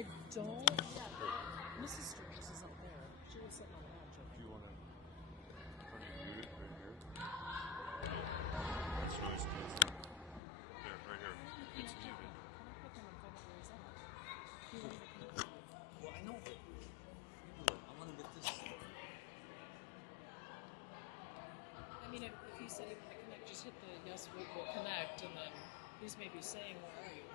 I don't. Yeah, Mrs. Sturgis isn't there. She was sitting on the bench. Do you want to mute it right here? That's really smooth. There, right here. It's muted. Well, I know, but I want to get this. I mean, if you said you want to connect, just hit the yes, we'll connect, and then he's maybe saying, where are you?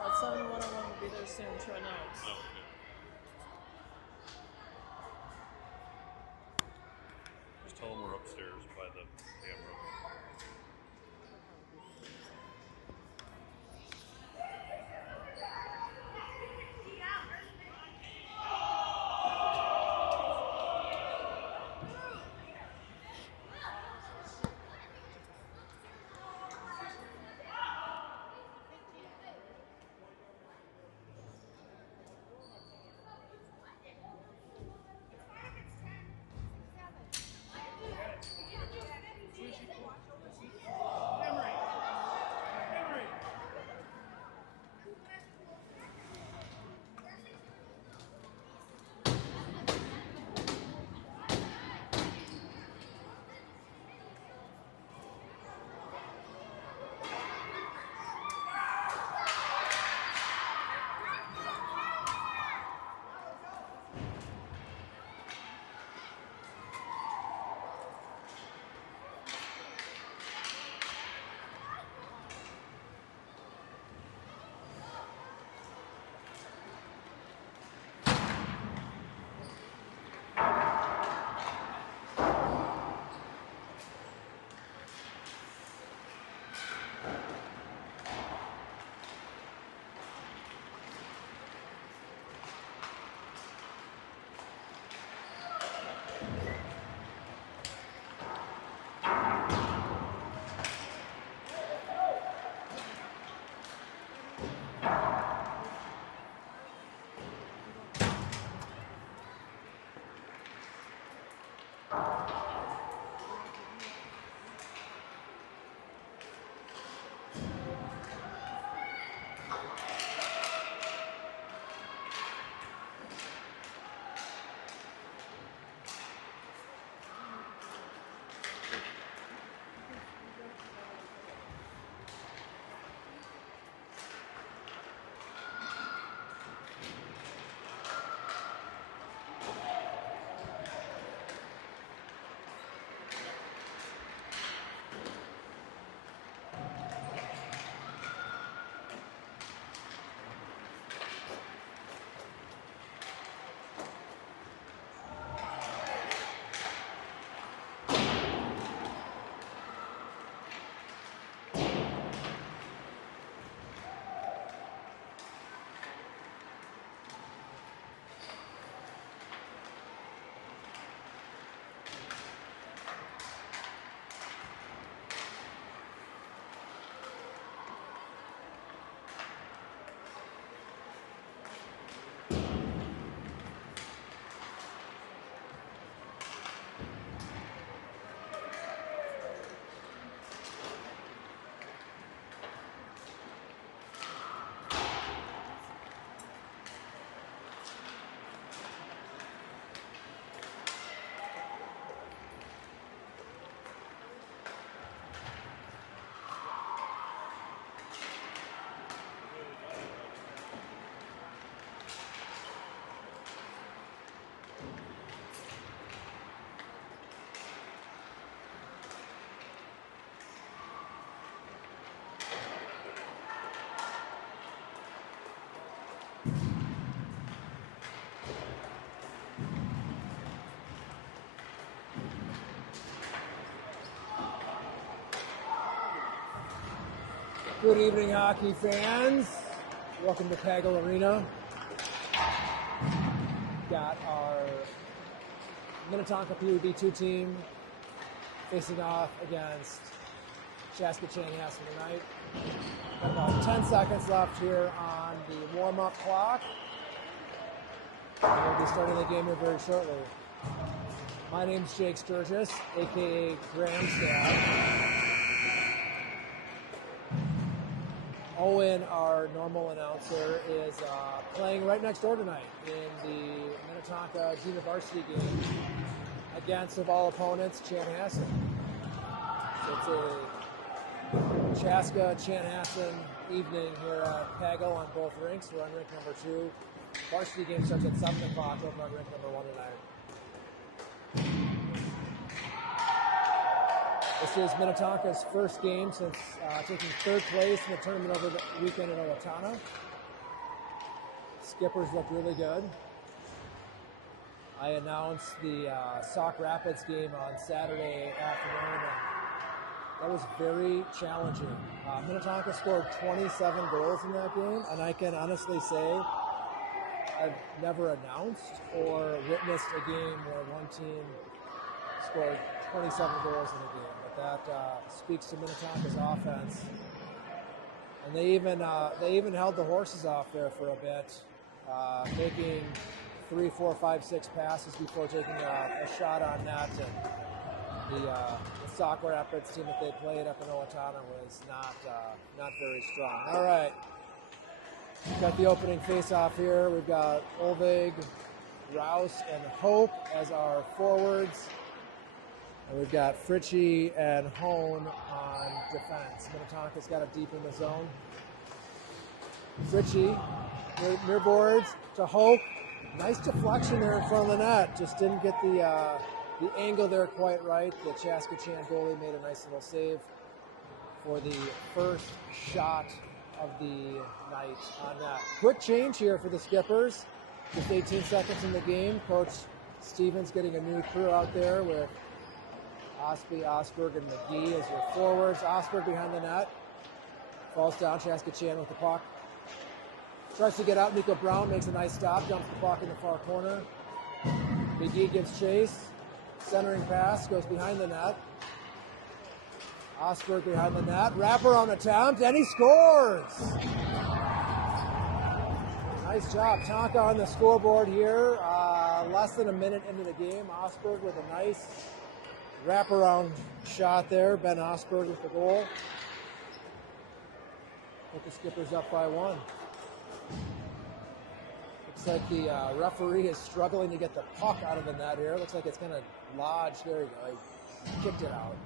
At 7101 will be there soon to announce. Oh, okay. Just tell them we're upstairs by the camera. Good evening, hockey fans. Welcome to Kaggle Arena. Got our Minnetonka PWB2 team facing off against Chaska-Chanhassen tonight. Got about 10 seconds left here on the warm-up clock. We'll be starting the game here very shortly. My name's Jake Sturgis, aka Graham's dad. Owen, our normal announcer, is playing right next door tonight in the Minnetonka junior varsity game against, of all opponents, Chanhassen. So it's a Chaska-Chanhassen evening here at Pagel on both rinks. We're on rink number 2. Varsity game starts at 7 o'clock over on rink number 1 tonight. This is Minnetonka's first game since taking 3rd place in the tournament over the weekend in Owatonna. Skippers look really good. I announced the Sauk Rapids game on Saturday afternoon, and that was very challenging. Minnetonka scored 27 goals in that game, and I can honestly say I've never announced or witnessed a game where one team scored 27 goals in a game. But that speaks to Minnetonka's offense. And they even held the horses off there for a bit, making 3, 4, 5, 6 passes before taking a shot on net. And the Sauk Rapids team that they played up in Owatonna was not very strong. All right. We've got the opening face-off here. We've got Olvig, Rouse, and Hope as our forwards. And we've got Fritchie and Hone on defense. Minnetonka's got it deep in the zone. Fritchie, near boards to Hope. Nice deflection there in front of the net. Just didn't get the angle there quite right. The Chaska-Chan goalie made a nice little save for the first shot of the night on that. Quick change here for the Skippers. Just 18 seconds in the game. Coach Stevens getting a new crew out there with Osby, Osberg, and McGee as your forwards. Osberg behind the net. Falls down. Chaska-Chan with the puck. Tries to get out. Nico Brown makes a nice stop. Dumps the puck in the far corner. McGee gives chase. Centering pass. Goes behind the net. Osberg behind the net. Wraparound attempt. And he scores! Nice job. Tonka on the scoreboard here. Less than a minute into the game. Osberg with a nice wraparound shot there. Ben Osberg with the goal. Put the Skippers up by 1. Looks like the referee is struggling to get the puck out of the net here. Looks like it's going to lodge. There you go. He kicked it out.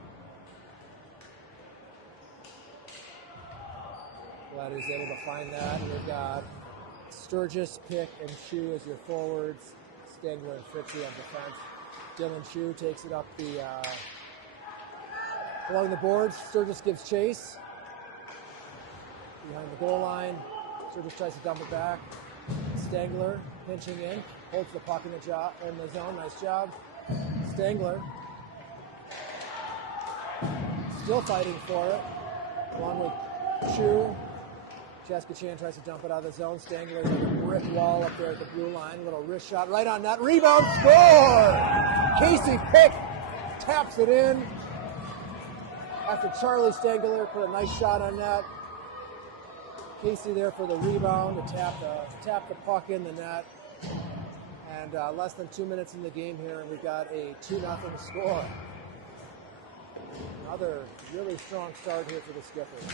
Glad he was able to find that. We've got Sturgis, Pick, and Shu as your forwards. Stengler and Fritchie on defense. Dylan Shu takes it up along the boards. Sturgis gives chase. Behind the goal line. Sturgis tries to dump it back. Stengler pinching in. Holds the puck in the zone. Nice job. Stengler still fighting for it. Along with Shu. Chaska-Chan tries to dump it out of the zone. Stengler's like a brick wall up there at the blue line. Little wrist shot right on net. Rebound, score! Casey Pick taps it in. After Charlie Stengler put a nice shot on net. Casey there for the rebound to tap the puck in the net. And less than 2 minutes in the game here, and we've got a 2-0 score. Another really strong start here for the Skippers.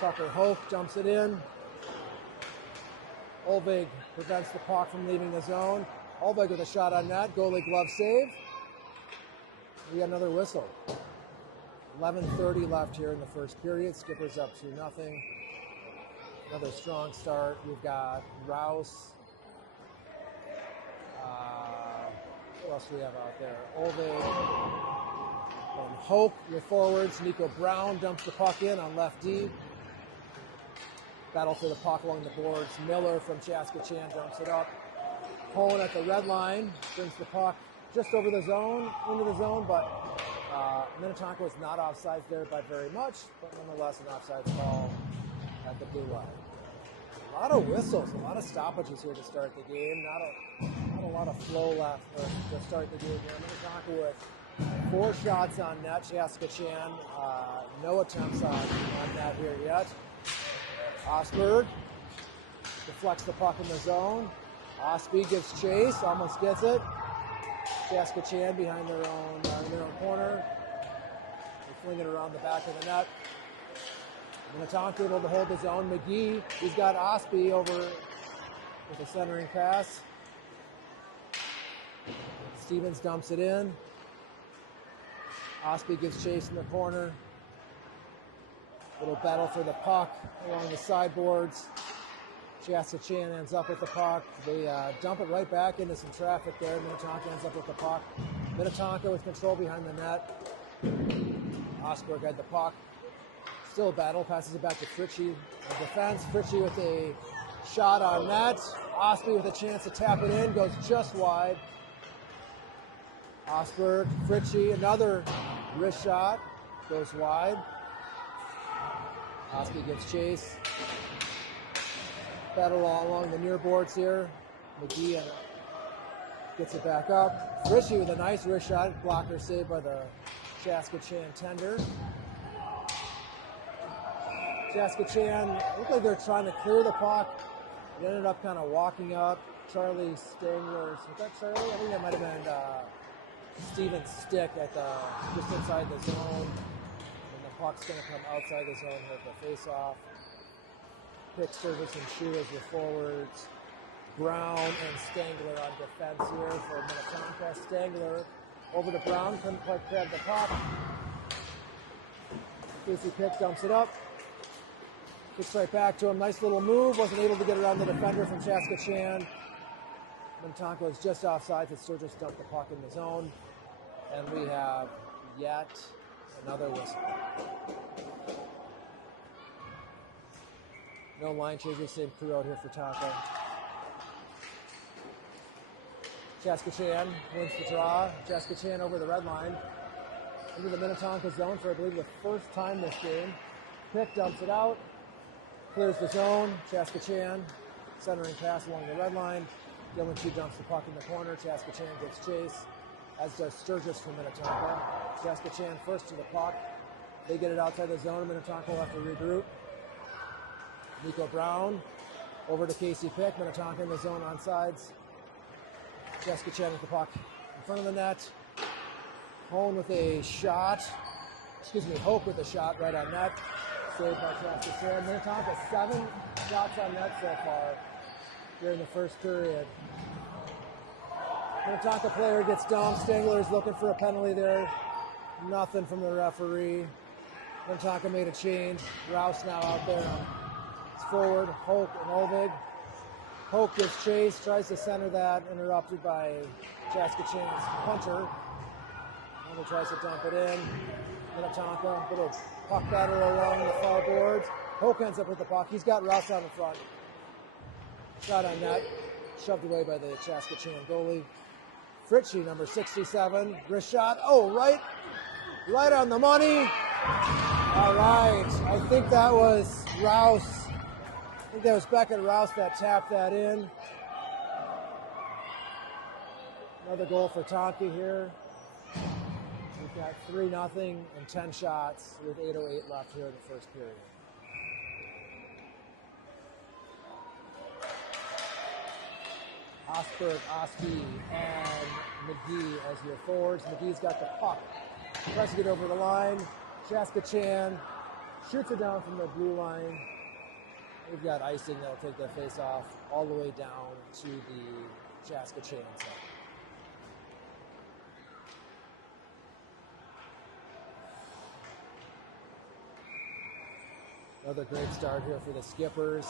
Tucker Hope dumps it in. Olvig prevents the puck from leaving the zone. Olvig with a shot on net. Goalie glove save. We got another whistle. 11:30 left here in the first period. Skippers up 2-0. Another strong start. We've got Rouse. Who else do we have out there? Olvig and Hope, your forwards. Nico Brown dumps the puck in on left D. Battle for the puck along the boards. Miller from Chaska-Chan dumps it up. Hone at the red line brings the puck just over the zone, into the zone, but Minnetonka was not offsides there by very much, but nonetheless an offsides call at the blue line. A lot of whistles, a lot of stoppages here to start the game. Not a lot of flow left to start the game here. Minnetonka with 4 shots on net. Chaska-Chan, no attempts on net here yet. Osberg deflects the puck in the zone. Osby gives chase, almost gets it. Chaska-Chan behind their own corner. They fling it around the back of the net. Minnetonka able to hold his own. McGee, he's got Osby over with a centering pass. Stevens dumps it in. Osby gives chase in the corner. Little battle for the puck along the sideboards. Chaska-Chanhassen ends up with the puck. They dump it right back into some traffic there. Minnetonka ends up with the puck. Minnetonka with control behind the net. Osberg had the puck. Still a battle, passes it back to Fritchie. In defense, Fritchie with a shot on net. Osby with a chance to tap it in, goes just wide. Osberg, Fritchie, another wrist shot, goes wide. Osby gets chase. Battle all along the near boards here. McGee gets it back up. Fritchie with a nice wrist shot, blocker saved by the Chaska-Chanhassen tender. Chaska-Chanhassen looked like they're trying to clear the puck. It ended up kind of walking up. Charlie Stangler, was that Charlie? I think that might have been Steven's stick at just inside the zone. And the puck's going to come outside the zone here for the face-off. Pick, service, and shoot as your forwards. Brown and Stangler on defense here for Minnetonka. Stangler over to Brown, couldn't quite grab the puck. Casey Pick dumps it up. Gets right back to him. Nice little move. Wasn't able to get around the defender from Chaska-Chanhassen. Minnetonka was just offside. Sturgis dumped the puck in the zone. And we have yet another whistle. No line changes, same crew out here for Tonka. Chaska-Chanhassen wins the draw. Chaska-Chanhassen over the red line. Into the Minnetonka zone for, I believe, the first time this game. Pick dumps it out. Clears the zone. Chaska-Chanhassen centering pass along the red line. Dylan Chu dumps the puck in the corner. Chaska-Chanhassen gets chase, as does Sturgis from Minnetonka. Chaska-Chanhassen first to the puck. They get it outside the zone. Minnetonka will have to regroup. Nico Brown over to Casey Pick. Minnetonka in the zone on sides. Chaska-Chanhassen with the puck in front of the net. Hope with a shot right on net. Saved by Chaska-Chanhassen. Minnetonka 7 shots on net so far during the first period. Minnetonka player gets dumped. Stangler is looking for a penalty there. Nothing from the referee. Minnetonka made a change. Rouse now out there on forward. Hoke and Olvig. Hoke gets chased, tries to center that, interrupted by Chaska-Chanhassen's puncher. Olvig tries to dump it in. Minnetonka, little puck battle along the far boards. Hoke ends up with the puck. He's got Rouse out in front. Shot on net, shoved away by the Chaska-Chanhassen goalie. Fritchie, number 67, wrist shot. Oh, right on the money. All right, I think that was Rouse. I think that was Beckett Rouse that tapped that in. Another goal for Tonka here. We've got 3-0 and 10 shots with 8:08 left here in the first period. Osberg, Oski, and McGee as your forwards. McGee's got the puck. Tries to get over the line. Chaska-Chanhassen shoots it down from the blue line. We've got icing that'll take that face off all the way down to the Chaska-Chanhassen side. Another great start here for the Skippers.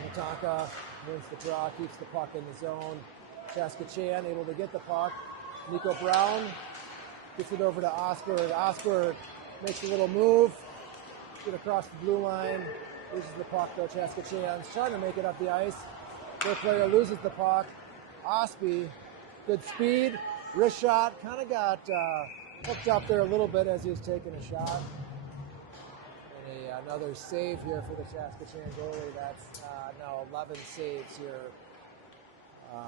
Minnetonka wins the draw, keeps the puck in the zone. Chaska-Chanhassen able to get the puck. Nico Brown gets it over to Osberg. Osberg makes a little move. Get across the blue line. Loses the puck though. Chaska-Chanhassen's trying to make it up the ice. Their player loses the puck. Osby, good speed. Wrist shot. Kind of got hooked up there a little bit as he was taking a shot. And another save here for the Chaska-Chanhassen goalie. That's now 11 saves here. A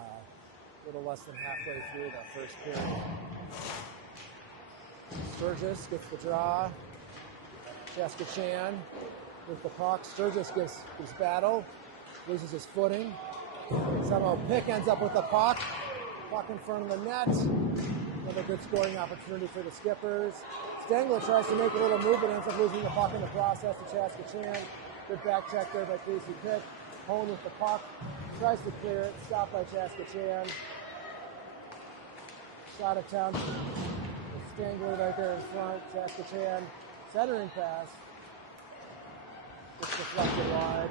little less than halfway through that first period. Sturgis gets the draw. Chaska-Chanhassen with the puck. Sturgis gives battle. Loses his footing. Somehow Pick ends up with the puck. Puck in front of the net. Another good scoring opportunity for the Skippers. Stengler tries to make a little move, but ends up losing the puck in the process to Chaska-Chan. Good back check there by Casey Pick. Hone with the puck. Tries to clear it. Stopped by Chaska-Chan. Shot attempt. Stengler right there in front. Chaska-Chan. Centering pass. Just deflected wide.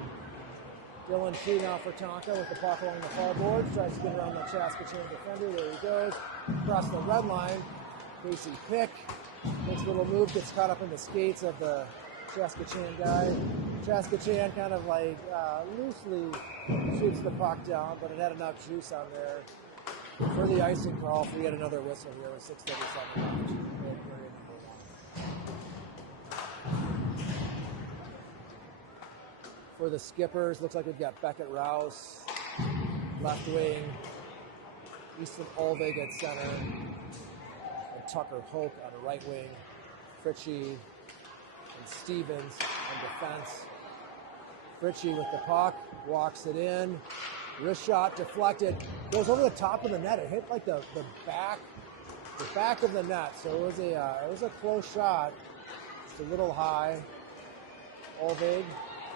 Dylan Key now for Tonka with the puck along the far boards. Tries to get around the Chaska-Chan defender. There he goes. Across the red line. Casey Pick makes a little move. Gets caught up in the skates of the Chaska-Chan guy. Chaska-Chan kind of like loosely shoots the puck down, but it had enough juice on there for the icing call for yet another whistle here with 6:37 left. Period number 1. For the Skippers, looks like we've got Beckett Rouse, left wing, Easton Olvig at center, and Tucker Hoke on the right wing, Fritchie and Stevens on defense. Fritchie with the puck, walks it in, wrist shot deflected, goes over the top of the net. It hit like the back of the net, so it was a close shot. Just a little high. Olvig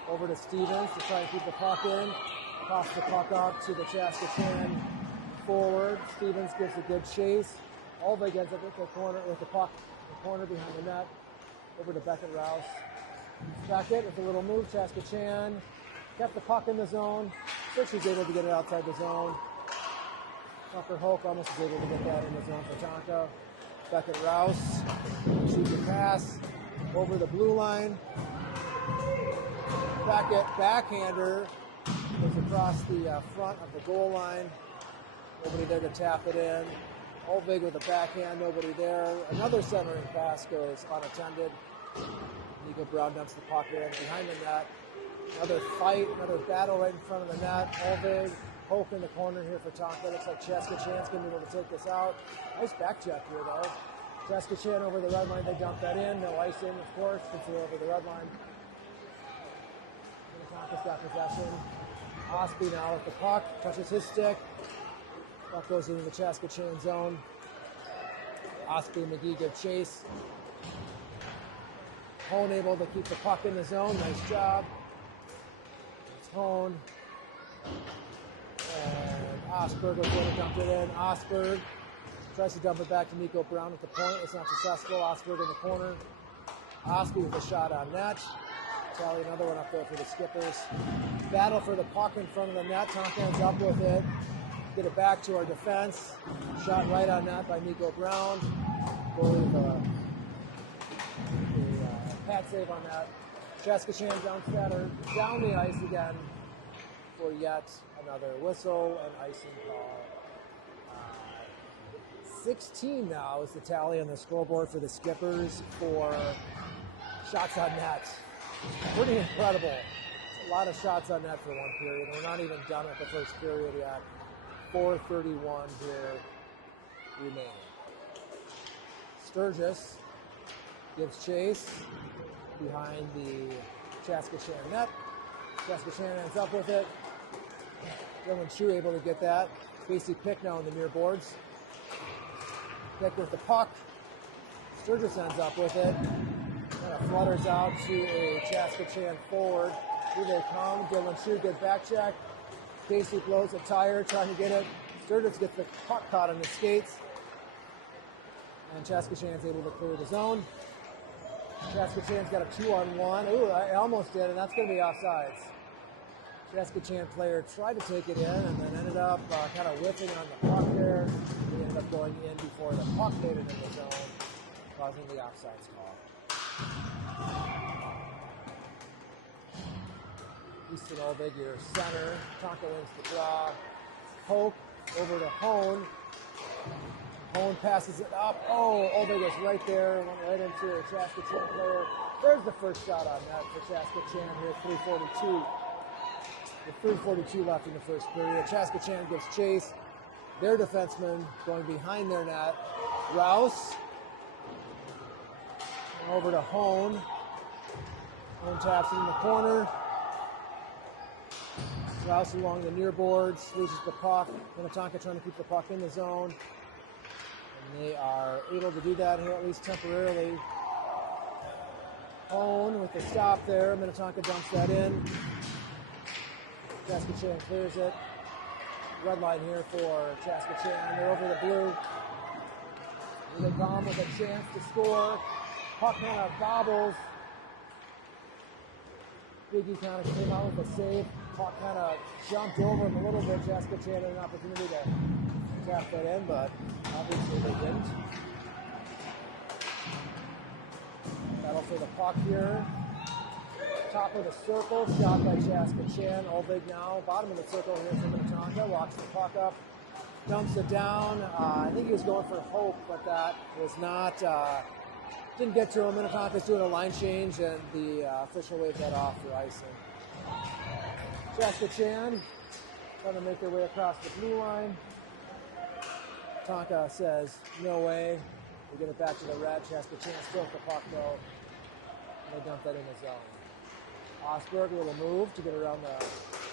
over to Stevens to try and keep the puck in. Toss the puck out to the Chaska-Chan forward. Stevens gives a good chase. Olvig ends up with the puck in the corner behind the net. Over to Beckett Rouse. Beckett with a little move. Chaska-Chan kept the puck in the zone. Fritchie's able to get it outside the zone. Tucker Hoke almost is able to get that in the zone for Tonka. Beckett Rouse receives the pass over the blue line. Beckett, backhander, goes across the front of the goal line. Nobody there to tap it in. Olvig with a backhand, nobody there. Another centering pass goes unattended. Nico Brown dumps the puck in behind the net. Another fight, another battle right in front of the net. Olvig, Hoke in the corner here for Tonka. Looks like Chaska-Chan's going to be able to take this out. Nice back check here, though. Chaska-Chan over the red line, they dump that in. No icing, of course, since they're over the red line. Minnetonka's got possession. Osby now with the puck, touches his stick. Puck goes into the Chaska-Chan zone. Osby and McGee give chase. Hone able to keep the puck in the zone. Nice job. It's Hone. And Osberg was going to dump it in. Osberg tries to dump it back to Nico Brown at the point. It's not successful. Osberg in the corner. Osby with a shot on net. Tally another one up there for the Skippers. Battle for the puck in front of the net. Tonka ends up with it. Get it back to our defense. Shot right on net by Nico Brown. Goalie with a pad save on that. Chaska-Chan down the ice again for yet another whistle and icing call. 16 now is the tally on the scoreboard for the Skippers for shots on net. Pretty incredible. It's a lot of shots on net for one period. We're not even done with the first period yet. 4:31 here remaining. Sturgis gives chase behind the Chaska-Chan net. Chaska-Chan ends up with it. Dylan Chu able to get that. Casey Pick now in the near boards. Pick with the puck. Sturgis ends up with it. Kind of flutters out to a Chaska-Chan forward. Here they come. Dylan Chu, good back check. Casey blows a tire, trying to get it. Sturgis gets the puck caught on his skates. And Chaska-Chan's able to clear the zone. Chaska-Chan's got a 2-on-1. Ooh, I almost did, and that's going to be offsides. Chaska-Chan player tried to take it in and then ended up kind of whiffing on the puck there. He ended up going in before the puck hit it in the zone, causing the offsides call. Easton Olvig, your center. Tonka wins the draw. Hoke over to Hone. Hone passes it up. Oh, Olvig is right there. Went right into a Chaska-Chan player. There's the first shot on net for Chaska-Chan here, 3:42. With 3:42 left in the first period. Chaska-Chan gives chase. Their defenseman going behind their net. Rouse. And over to Hone. Hone taps it in the corner. Rouse along the near boards, loses the puck. Minnetonka trying to keep the puck in the zone. And And they are able to do that here, at least temporarily. Hone with the stop there. Minnetonka dumps that in. Chaska-Chanhassen clears it. Red line here for Chaska-Chanhassen. They're over the blue. Here they come with a chance to score. Puck kind of bobbles. Biggie kind of came out with a save. Puck kind of jumped over him a little bit. Chaska-Chanhassen had an opportunity to tap that in, but obviously they didn't. Battle for the puck here. Top of the circle, shot by Chaska-Chanhassen. All big now. Bottom of the circle here for Minnetonka. Walks the puck up, dumps it down. I think he was going for Hope, but that was not. Didn't get to him. Minnetonka's doing a line change, and the official waved that off for icing. Chaska-Chanhassen trying to make their way across the blue line. Tonka says, no way. We get it back to the red. Chaska-Chanhassen still with the puck, though. And they dump that in the zone. Osberg, a little move to get around the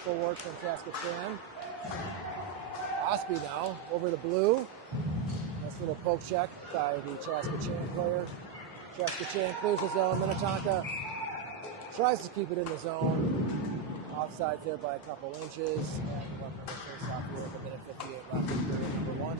forward from Chaska-Chanhassen. Osby now, over the blue. Nice little poke check by the Chaska-Chanhassen player. Chaska-Chanhassen clears the zone. Minnetonka tries to keep it in the zone. Offside there by a couple inches. And one number face off here with a minute 58 left in period number one.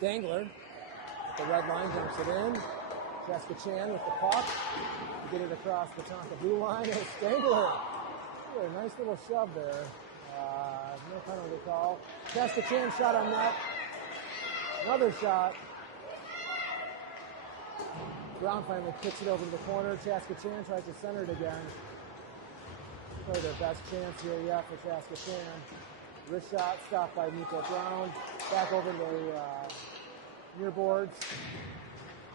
Stangler with the red line dumps it in. Chaska-Chanhassen with the puck to get it across the Tonka blue line. And Stangler, a nice little shove there. No penalty call. Chaska-Chanhassen shot on net. Another shot. Brown finally kicks it over to the corner. Chaska-Chanhassen tries to center it again. Probably their best chance here yet for Chaska-Chanhassen. Wrist shot stopped by Nico Brown. Back over to the near boards.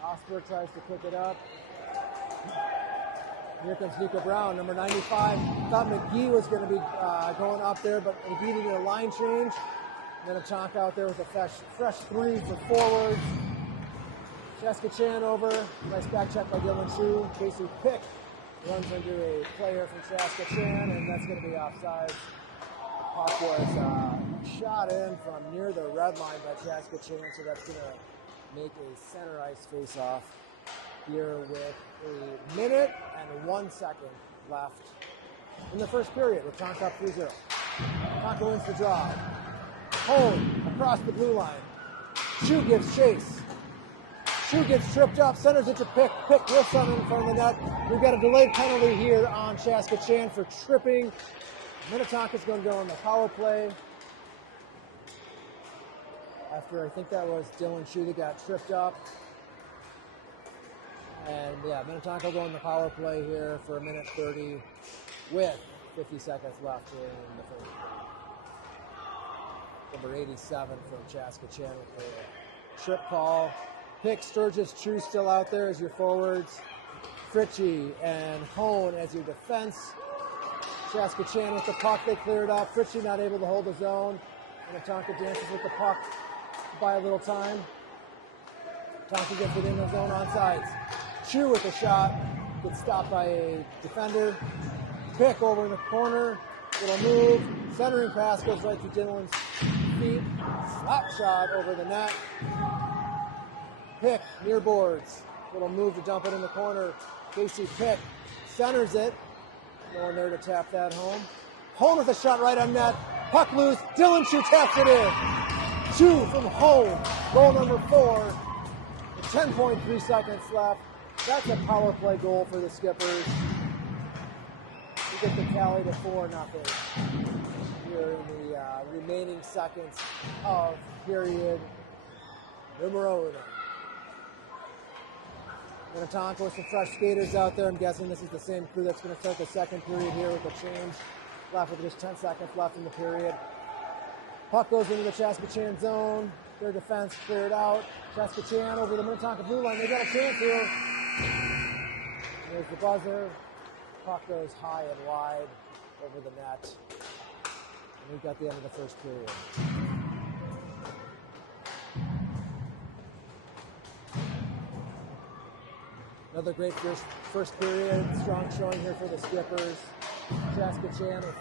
Osberg tries to pick it up. Here comes Nico Brown, number 95. Thought McGee was going to be going up there, but McGee did a line change. Minnetonka out there with a fresh three for forwards. Chaska-Chanhassen over. Nice back check by Dylan Shu. Casey Pick runs into a player from Chaska-Chanhassen, and that's going to be offside. The puck was shot in from near the red line by Chaska-Chanhassen, so that's going to make a center ice face-off here with a minute and 1 second left in the first period with Tonka up 3-0. Tonka wins the draw. Hone across the blue line. Shu gives chase. Shu gets tripped up, centers it to Pick. Pick lifts on in front of the net. We've got a delayed penalty here on Chaska-Chanhassen for tripping. Minnetonka's going to go on the power play. After I think that was Dylan Shu that got tripped up. And yeah, Minnetonka will go in the power play here for a minute 30 with 50 seconds left in the first period. Number 87 from Chaska-Chanhassen with a trip call. Pick, Sturgis, True still out there as your forwards. Fritchie and Hone as your defense. Chaska-Chanhassen with the puck, they clear it up. Fritchie not able to hold his own. Minnetonka dances with the puck to buy a little time. Tonka gets it in his own onside. Chu with a shot, gets stopped by a defender. Pick over in the corner, little move, centering pass goes right to Dylan's feet. Slap shot over the net. Pick, near boards, little move to dump it in the corner. Casey Pick centers it. No one there to tap that home. Hone with a shot right on net. Puck loose, Dylan Chu taps it in. Chu from home, goal number 4. With 10.3 seconds left. That's a power play goal for the Skippers. We get the tally to 4-0 here in the remaining seconds of period numero uno. Minnetonka with some fresh skaters out there. I'm guessing this is the same crew that's going to start the second period here with the change. Left with just 10 seconds left in the period. Puck goes into the Chaska-Chanhassen zone. Their defense cleared out. Chaska-Chanhassen over the Minnetonka blue line. They got a chance here. There's the buzzer. Puck goes high and wide over the net. And we've got the end of the first period. Another great first period. Strong showing here for the Skippers. Chaska-Chan with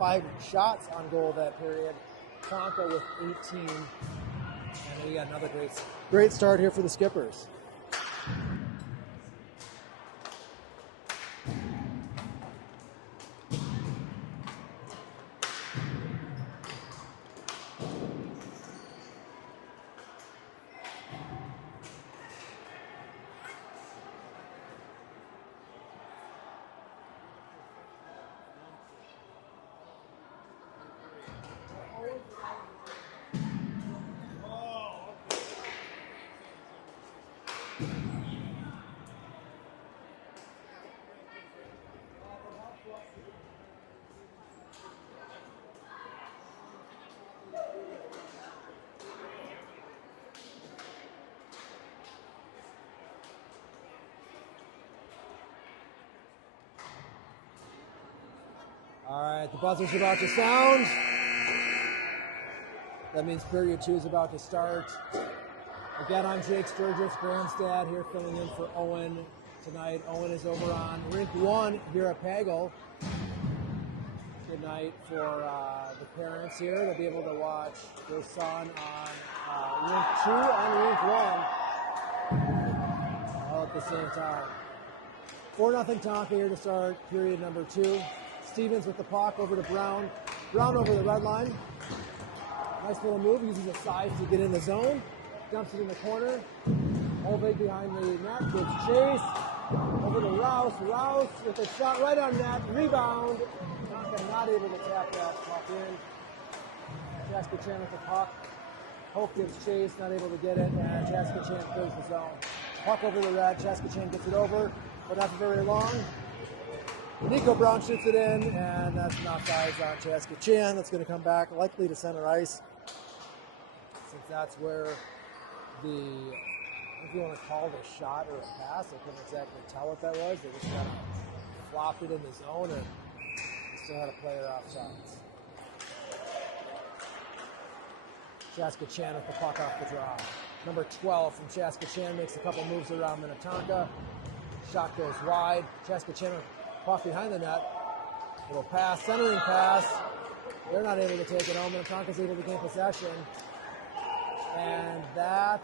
5 shots on goal that period. Tonka with 18. And we got another great start here for the Skippers. All right, the buzzer's about to sound. That means period 2 is about to start. Again, I'm Jake Sturgis, Grandstad, here filling in for Owen tonight. Owen is over on rink 1 here at Pagel. Good night for the parents here. They'll be able to watch their son on rink 2 and rink 1 all at the same time. 4-0 Tonka here to start period number 2. Stevens with the puck over to Brown. Brown over the red line. Nice little move, uses his size to get in the zone. Dumps it in the corner. Olvig behind the net, gives chase. Over to Rouse. Rouse with a shot right on net. Rebound. Not able to tap that puck in. Chaska-Chan with the puck. Hope gives chase, not able to get it, and Chaska-Chan clears the zone. Puck over the red. Chaska-Chan gets it over, but not for very long. Nico Brown shoots it in, and that's an offside on Chaska-Chan. That's going to come back, likely to center ice, since that's where if you want to call it a shot or a pass, I couldn't exactly tell what that was. They just kind of flopped it in the zone, and still had a player offsides. Chaska-Chan with the puck off the draw. Number 12 from Chaska-Chan makes a couple moves around Minnetonka. Shot goes wide. Chaska-Chan puck behind the net. Little pass, centering pass. They're not able to take it home. Minnetonka's able to gain possession. And that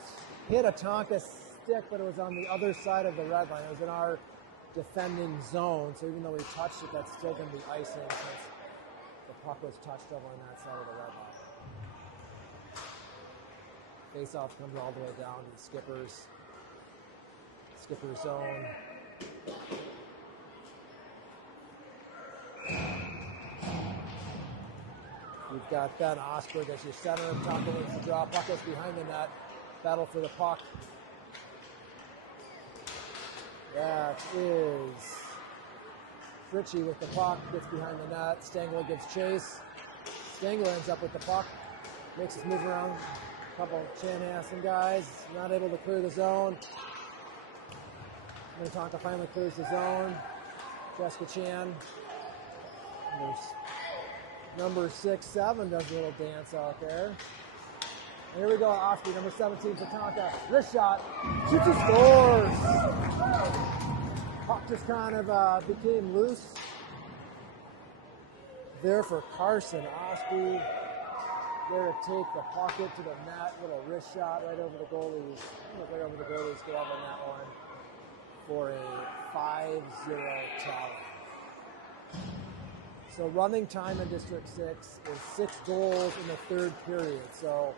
hit a Tonka stick, but it was on the other side of the red line. It was in our defending zone. So even though we touched it, that's still going to be icing since the puck was touched over on that side of the red line. Face-off comes all the way down to the Skippers. Skipper zone. We've got Ben Osberg as your center. Tonka wins the draw. Puck is behind the net. Battle for the puck. That is Fritchie with the puck. Gets behind the net. Stengler gives chase. Stengler ends up with the puck. Makes his move around. A couple Chanhassen guys. Not able to clear the zone. Minnetonka finally clears the zone. Chaska-Chan. Number 6-7 does a little dance out there. And here we go, Osprey, number 17 for Tonka. Wrist shot, shoots and scores. Puck just kind of became loose there for Carson. Osprey there to take the pocket to the net. Little wrist shot right over the goalie's, right over the goalie's glove on that one for a 5-0 tally. So running time in District 6 is 6 goals in the third period. So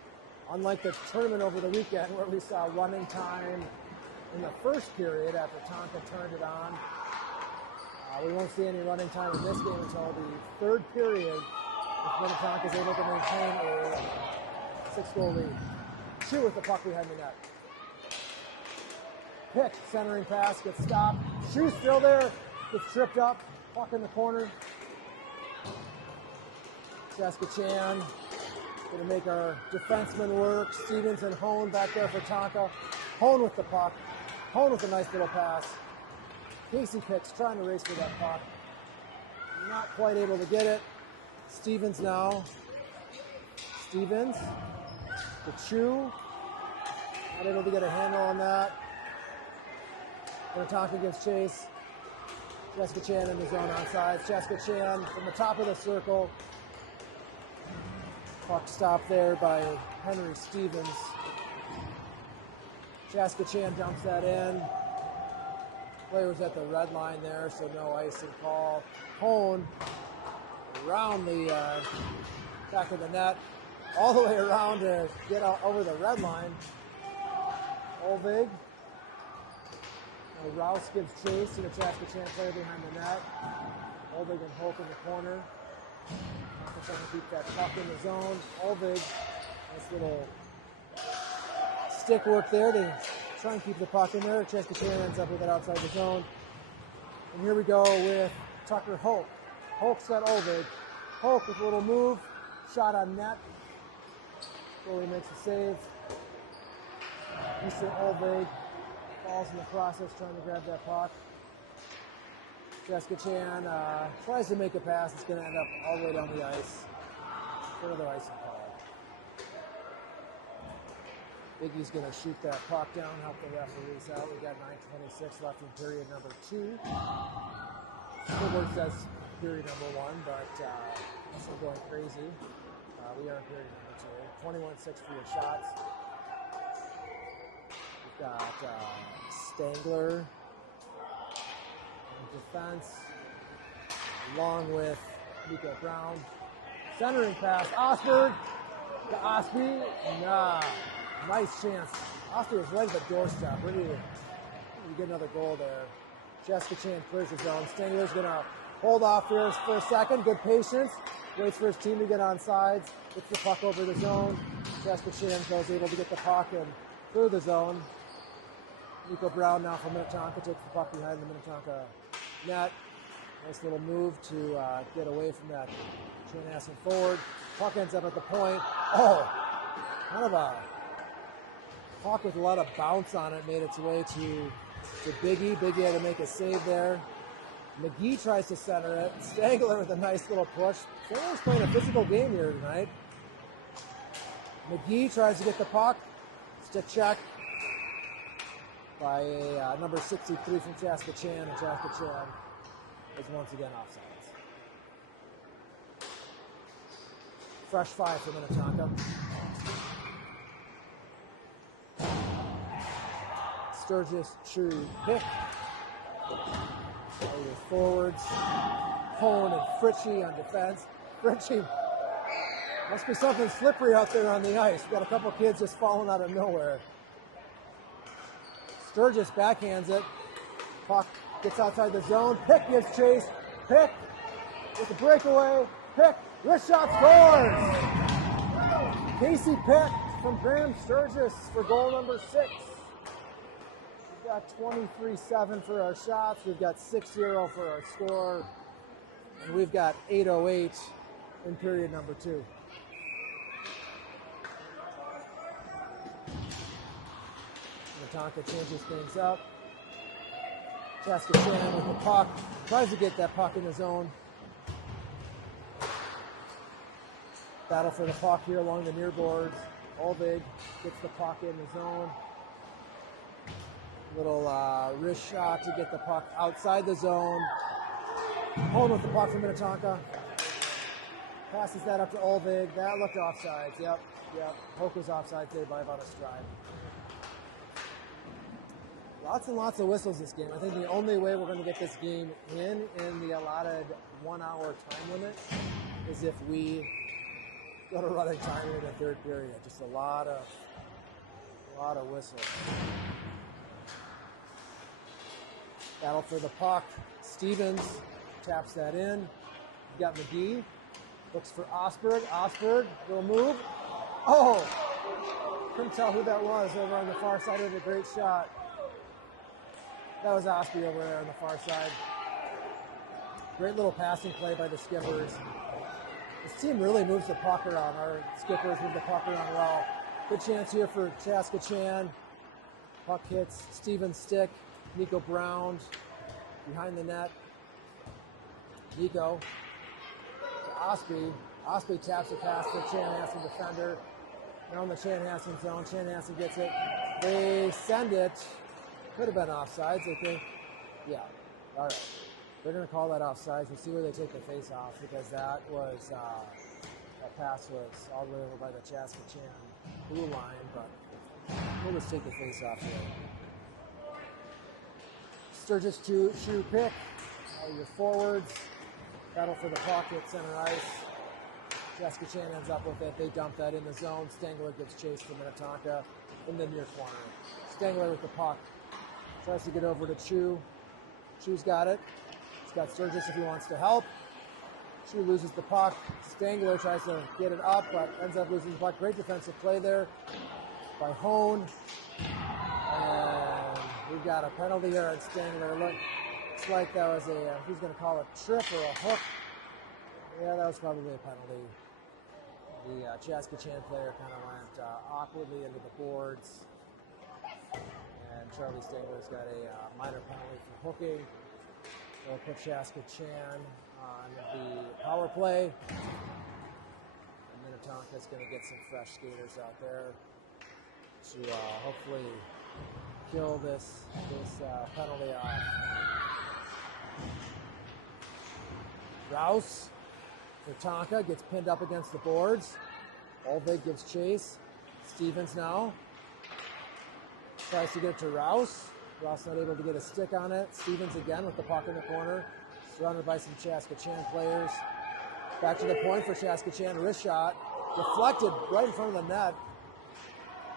unlike the tournament over the weekend where we saw running time in the first period after Tonka turned it on, we won't see any running time in this game until the third period if Minnetonka is able to maintain a 6-goal lead. Shoot with the puck behind the net. Pick, centering pass, gets stopped. Shoe's still there, gets tripped up, puck in the corner. Chaska-Chan going to make our defenseman work. Stevens and Hone back there for Tonka. Hone with the puck. Hone with a nice little pass. Casey Picks trying to race for that puck. Not quite able to get it. Stevens now. Stevens. The Chew. Not able to get a handle on that. Minnetonka gives chase. Chaska-Chanhassen in the zone onside. Chaska-Chanhassen from the top of the circle. Puck stopped there by Henry Stevens. Chaska-Chanhassen dumps that in. Player was at the red line there, so no icing call. Hone around the back of the net, all the way around to get out over the red line. Olvig. Rouse gives chase to the Chaska-Chanhassen player behind the net. Olvig and Hope in the corner. Trying to keep that puck in the zone. Olvig, nice little stick work there to try and keep the puck in there. Chaska-Chanhassen ends up with it outside the zone. And here we go with Tucker Hope. Hope's got Olvig. Hope with a little move. Shot on net. Goalie makes a save. Easton Olvig falls in the process trying to grab that puck. Chaska-Chanhassen tries to make a pass. It's going to end up all the way down the ice. Another icing call. Biggie's going to shoot that puck down, help the referees out. We got 9:26 left in period number 2. Scoreboard says period number 1, but this is going crazy. We are in period number 2. 21-6 for your shots. We've got Stangler in defense, along with Nico Brown. Centering pass, Osberg to Osby. Nah, nice chance. Osby was right at the doorstep. Ready to get another goal there. Chaska-Chanhassen clears the zone. Stangler's going to hold off here for a second. Good patience. Waits for his team to get on sides. Gets the puck over the zone. Chaska-Chanhassen was able to get the puck and clear the zone. Nico Brown now from Minnetonka takes the puck behind the Minnetonka net. Nice little move to get away from that Chanhassen forward. Puck ends up at the point. Oh, kind of a puck with a lot of bounce on it made its way to Biggie. Biggie had to make a save there. McGee tries to center it. Stangler with a nice little push. Stangler's playing a physical game here tonight. McGee tries to get the puck. Stick check by number 63 from Chaska-Chanhassen, and Chaska-Chanhassen is once again offsides. Fresh 5 for Minnetonka. Sturgis, True, Pick. Over forwards. Hone and Fritchie on defense. Fritchie, must be something slippery out there on the ice. We've got a couple kids just falling out of nowhere. Sturgis backhands it. Puck gets outside the zone. Pick gives chase. Pick with the breakaway. Pick, wrist shot, scores! Casey Pick from Graham Sturgis for goal number 6. We've got 23-7 for our shots. We've got 6-0 for our score. And we've got 8:08 in period number 2. Minnetonka changes things up. Chaska-Chanhassen with the puck. Tries to get that puck in the zone. Battle for the puck here along the near boards. Olvig gets the puck in the zone. Little wrist shot to get the puck outside the zone. Hone with the puck from Minnetonka. Passes that up to Olvig. That looked offsides. Yep. Hoke was offside today by about a stride. Lots and lots of whistles this game. I think the only way we're going to get this game in the allotted 1 hour time limit is if we go to running time in the third period. Just a lot of whistles. Battle for the puck. Stevens taps that in. You got McGee. Looks for Osberg. Osberg, little move. Oh! Couldn't tell who that was over on the far side of the great shot. That was Osby over there on the far side. Great little passing play by the Skippers. This team really moves the puck around. Our Skippers move the puck around well. Good chance here for Chaska-Chanhassen. Puck hits Steven's stick. Nico Brown behind the net. Nico to Osby. Osby taps the pass to Chanhassen defender. Now in the Chanhassen zone. Chanhassen gets it. They send it. Could have been offsides, I think. Yeah. All right. They're going to call that offsides. We'll see where they take the face off because that was, that pass was all the way over by the Chaska-Chan blue line, but we'll just take the face off here. Sturgis shoe pick. Your forwards battle for the puck at center ice. Chaska-Chan ends up with it. They dump that in the zone. Stengler gets chased from Minnetonka in the near corner. Stengler with the puck. Tries to get over to Chu. Chu's got it. He's got Sturgis if he wants to help. Chu loses the puck. Stengler tries to get it up, but ends up losing the puck. Great defensive play there by Hone. And we've got a penalty here on Stengler. Looks like that was who's going to call a trip or a hook? Yeah, that was probably a penalty. The Chaska-Chan player kind of went awkwardly into the boards. And Charlie Stengler's got a minor penalty for hooking. They'll put Chaska-Chan on the power play. And Minnetonka's going to get some fresh skaters out there to hopefully kill this penalty off. Rouse for Tonka gets pinned up against the boards. Olvig gives chase. Stevens now tries to get it to Rouse. Rouse not able to get a stick on it. Stevens again with the puck in the corner. Surrounded by some Chaska-Chan players. Back to the point for Chaska-Chan. Wrist shot. Deflected right in front of the net.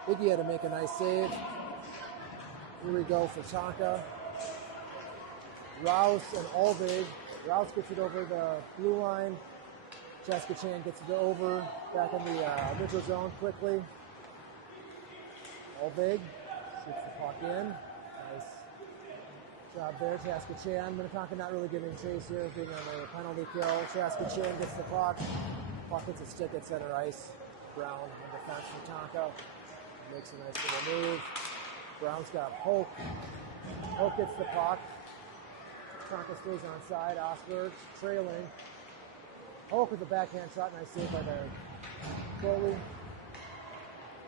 Biggie had to make a nice save. Here we go for Tonka. Rouse and Olvig. Rouse gets it over the blue line. Chaska-Chan gets it over back in the neutral zone quickly. Olvig gets the puck in. Nice job there, Chaska-Chan. Minnetonka not really giving chase here, being on a penalty kill. Chaska-Chan gets the puck. Puck gets a stick at center ice. Brown on defense for Tonka. Makes a nice little move. Brown's got Hoke. Hoke gets the puck. Tonka stays on side. Osberg trailing. Hoke with a backhand shot. Nice save by the goalie.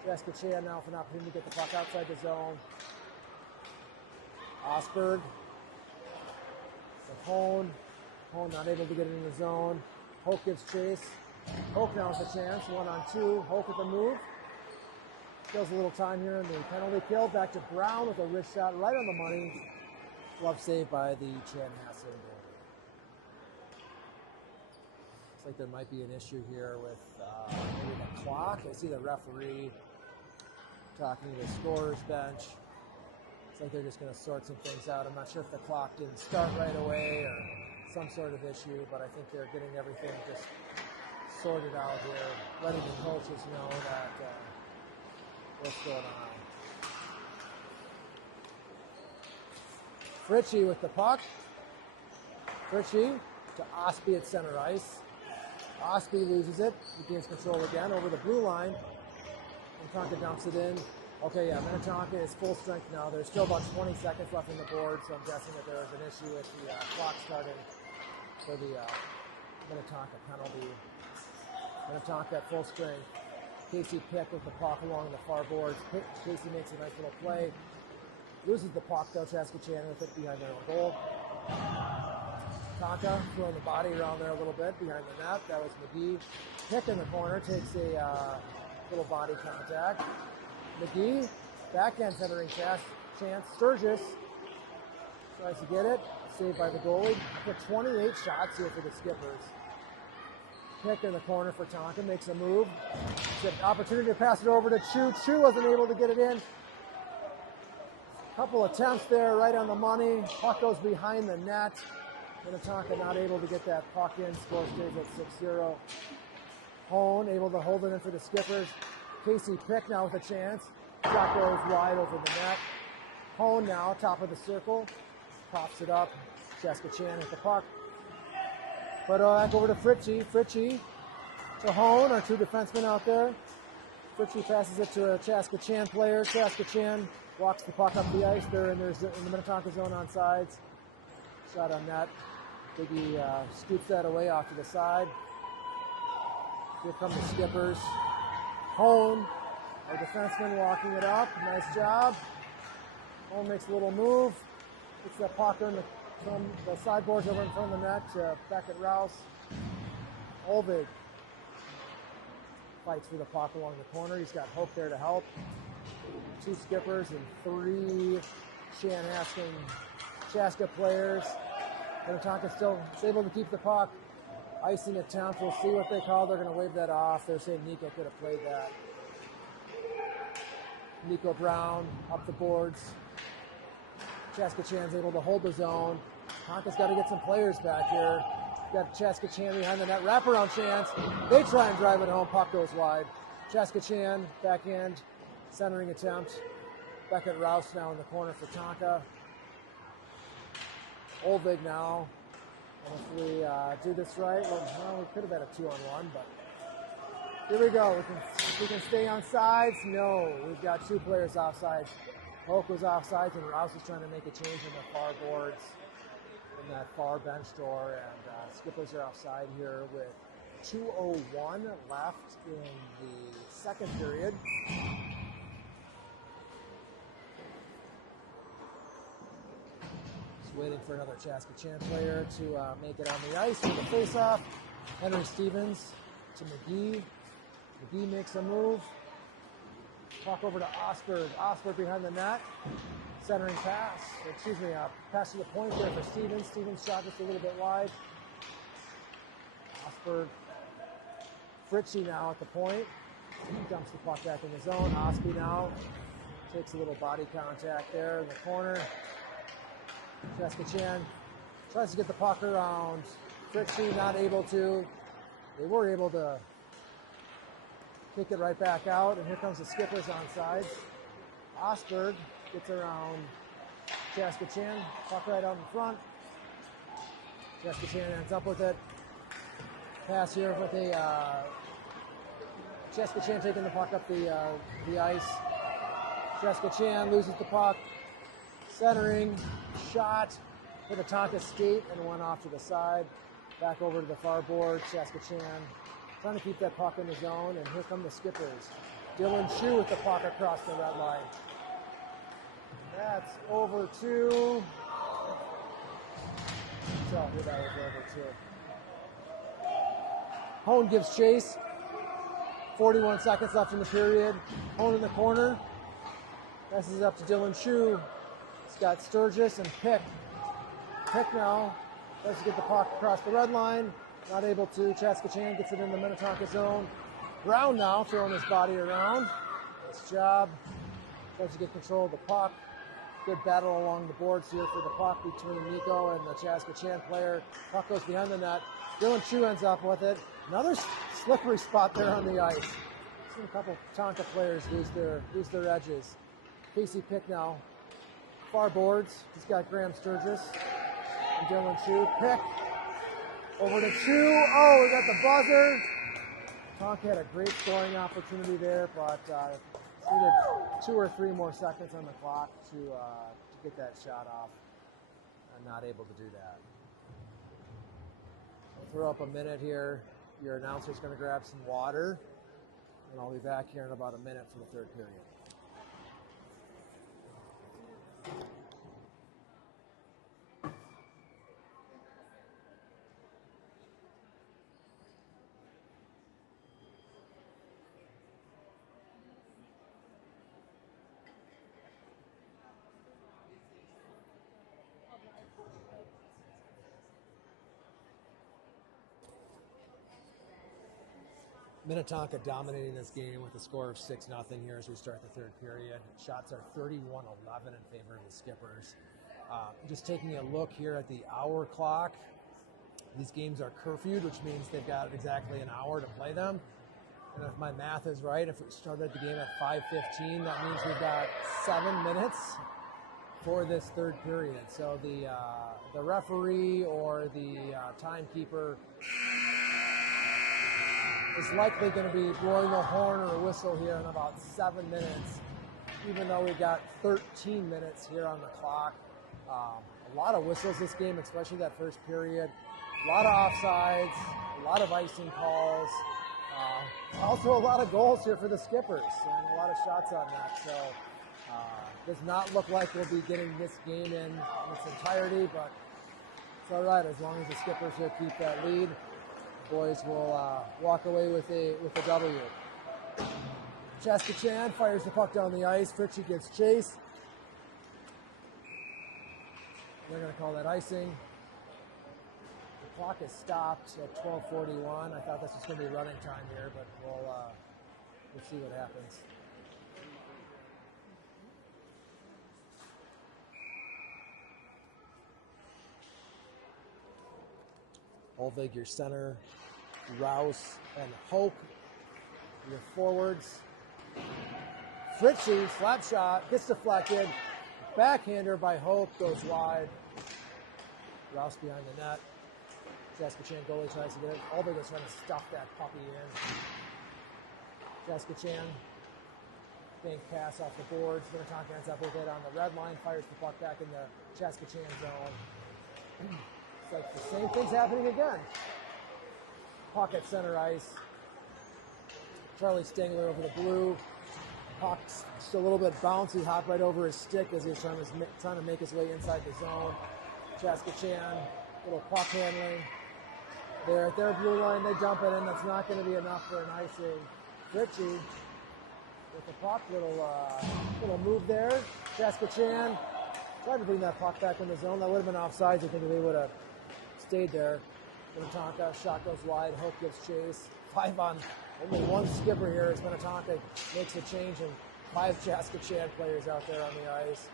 Chaska-Chan now with an opportunity to get the puck outside the zone. Osberg. To Hone. Hone not able to get it in the zone. Hoke gives chase. Hoke now with a chance. 1-on-2. Hoke with a move. Kills a little time here in the penalty kill. Back to Brown with a wrist shot right on the money. Glove save by the Chanhassen goalie. Looks like there might be an issue here with maybe the clock. I see the referee talking to the scorer's bench. Looks like they're just going to sort some things out. I'm not sure if the clock didn't start right away or some sort of issue, but I think they're getting everything just sorted out here, letting the coaches know that what's going on. Fritchie with the puck. Fritchie to Osby at center ice. Osby loses it. He gains control again over the blue line. Minnetonka dumps it in. Okay, yeah, Minnetonka is full strength now. There's still about 20 seconds left in the board, so I'm guessing that there was an issue with the clock starting for the Minnetonka penalty. Minnetonka at full strength. Casey Pick with the puck along the far boards. Casey makes a nice little play. Loses the puck though. Chaska-Chan with it behind their own goal. Tonka throwing the body around there a little bit behind the net. That was McGee. Pick in the corner takes a little body contact. McGee, backhand centering chance. Sturgis tries to get it. Saved by the goalie. Put 28 shots here for the Skippers. Pick in the corner for Tonka. Makes a move. It's an opportunity to pass it over to Chu. Chu wasn't able to get it in. Couple attempts there right on the money. Puck goes behind the net. Minnetonka not able to get that puck in. Score stays at 6-0. Hone able to hold it in for the Skippers. Casey Pick now with a chance. Shot goes wide over the net. Hone now, top of the circle. Pops it up. Chaska-Chan with the puck. But back over to Fritchie. Fritchie to Hone, our two defensemen out there. Fritchie passes it to a Chaska-Chan player. Chaska-Chan walks the puck up the ice. They're in the Minnetonka zone on sides. Shot on net. Biggie scoops that away off to the side. Here come the Skippers. Hone, our defenseman walking it up. Nice job. Hone makes a little move. Gets that puck from the sideboards over in front of the net to Beckett Rouse. Olvig fights for the puck along the corner. He's got Hope there to help. 2 skippers and 3 Chanhassen Chaska players. Minnetonka still is able to keep the puck. Icing attempt. We'll see what they call. They're going to wave that off. They're saying Nico could have played that. Nico Brown up the boards. Chaska-Chan's able to hold the zone. Tonka's got to get some players back here. Got Chaska-Chan behind the net. Wraparound chance. They try and drive it home. Puck goes wide. Chaska-Chan, backhand, centering attempt. Beckett Rouse now in the corner for Tonka. Olvig now. And if we do this right, well, we could have had a 2-on-1, but here we go. We can stay on sides. No, we've got 2 players offsides. Hoke was offsides, and Rouse is trying to make a change in the far boards in that far bench door, and Skippers are offside here with 2:01 left in the second period. Just waiting for another Chaska-Chan player to make it on the ice for the faceoff. Henry Stevens to McGee. McGee makes a move. Puck over to Osberg. Osberg behind the net. Centering pass. Pass to the point there for Stevens. Stevens shot just a little bit wide. Osberg. Fritchie now at the point. He dumps the puck back in the zone. Osby now takes a little body contact there in the corner. Chaska-Chan tries to get the puck around. Fritchie not able to. They were able to kick it right back out, and here comes the Skippers on sides. Osberg gets around Chaska-Chan, puck right out in front. Chaska-Chan ends up with it. Pass here with a Chaska-Chan taking the puck up the ice. Chaska-Chan loses the puck. Centering, shot, hit a Tonka skate and went off to the side. Back over to the far board. Chaska-Chan trying to keep that puck in the zone, and here come the Skippers. Dylan Chu with the puck across the red line. That's over 2. So who that was over 2. Hone gives chase. 41 seconds left in the period. Hone in the corner. Passes it up to Dylan Chu. He's got Sturgis and Pick. Pick now tries to get the puck across the red line. Not able to. Chaska-Chan gets it in the Minnetonka zone. Brown now throwing his body around. Nice job. Tries to get control of the puck. Good battle along the boards here for the puck between Nico and the Chaska-Chan player. Puck goes behind the net. Dylan Chu ends up with it. Another slippery spot there on the ice. Seen a couple Tonka players lose their edges. Casey Pick now. Far boards. He's got Graham Sturgis and Dylan Chu. Pick. Over to Chu. Oh, we got the buzzer. Tonka had a great scoring opportunity there, but needed 2 or 3 more seconds on the clock to get that shot off, and not able to do that. I'll throw up a minute here. Your announcer's going to grab some water, and I'll be back here in about a minute for the third period. Minnetonka dominating this game with a score of 6-0 here as we start the third period. Shots are 31-11 in favor of the Skippers. Just taking a look here at the hour clock. These games are curfewed, which means they've got exactly an hour to play them. And if my math is right, if we started the game at 5:15, that means we've got 7 minutes for this third period. So the referee or the timekeeper is likely going to be blowing a horn or a whistle here in about 7 minutes, even though we've got 13 minutes here on the clock. A lot of whistles this game, especially that first period. A lot of offsides, a lot of icing calls. Also a lot of goals here for the Skippers, and a lot of shots on that. So Does not look like we'll be getting this game in its entirety, but it's all right as long as the Skippers will keep that lead. The boys will walk away with a W. Chaska-Chan fires the puck down the ice. Fritchie gets chase. They're going to call that icing. The clock is stopped at 12:41. I thought this was going to be running time here, but we'll see what happens. Olvig, your center. Rouse and Hope, your forwards. Fritchie, slap shot, gets deflected. Backhander by Hope goes wide. Rouse behind the net. Chaska-Chan goalie tries to get it. Olvig is trying to stuff that puppy in. Chaska-Chan, bank pass off the boards. Minnetonka ends up with it on the red line, fires the puck back in the Chaska-Chan zone. It's like the same thing's happening again. Puck at center ice. Charlie Stengler over the blue. Puck's just a little bit bouncy, hop right over his stick as he's trying to make his way inside the zone. Chaska-Chan, little puck handling. They're at their blue line, they dump it in. That's not going to be enough for an icing. Fritchie with the puck, little move there. Chaska-Chan tried to bring that puck back in the zone. That would have been offsides. I think they would have stayed there. Minnetonka, shot goes wide. Hope gets chase. 5 on only one skipper here as Minnetonka makes a change and 5 Chaska-Chan players out there on the ice.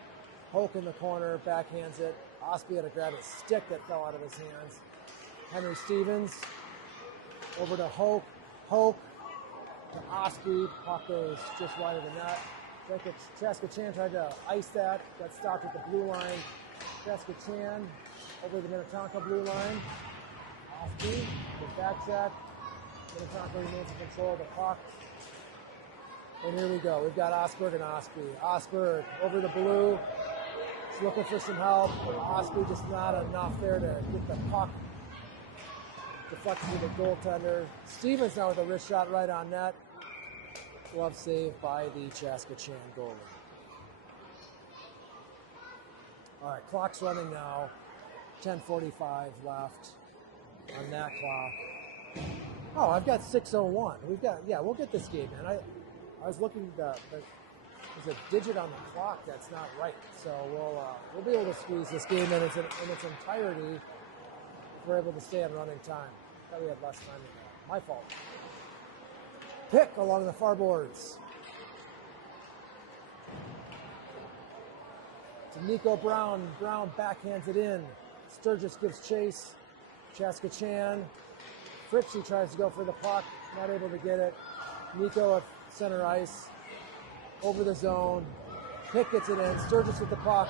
Hoke in the corner, backhands it. Osby had to grab a stick that fell out of his hands. Henry Stevens over to Hoke. Hoke to Osby. Puck goes just wide of the net. Chaska-Chan tried to ice that. Got stopped at the blue line. Chaska-Chan over the Minnetonka blue line. Osby, the back check. Minnetonka remains in control of the puck. And here we go. We've got Osberg and Osby. Osberg over the blue. He's looking for some help. Osby just not enough there to get the puck deflected to the goaltender. Stevens now with a wrist shot right on net. Glove save by the Chaska-Chan goalie. All right, clock's running now. 10:45 left on that clock. Oh, I've got 6:01. We'll get this game in. I was looking, there's a digit on the clock that's not right. So we'll be able to squeeze this game in its entirety if we're able to stay on running time. I thought we had less time than that. My fault. Pick along the far boards. To Nico Brown. Brown backhands it in. Sturgis gives chase. Chaska-Chan. Fritchie tries to go for the puck. Not able to get it. Nico at center ice. Over the zone. Pick gets it in. Sturgis with the puck.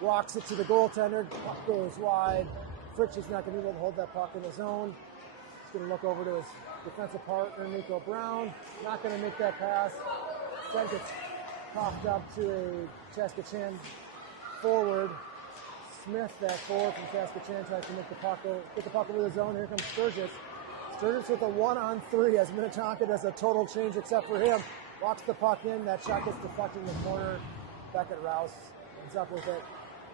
Walks it to the goaltender. Puck goes wide. Fritchie's not going to be able to hold that puck in the zone. He's going to look over to his defensive partner, Nico Brown. Not going to make that pass. Instead gets coughed up to a Chaska-Chan forward. Smith, that forward from Chaska-Chan, tries to make get the puck over the zone. Here comes Sturgis. Sturgis with a 1-on-3 as Minnetonka does a total change except for him. Walks the puck in. That shot gets deflected in the corner. Back at Rouse. Ends up with it.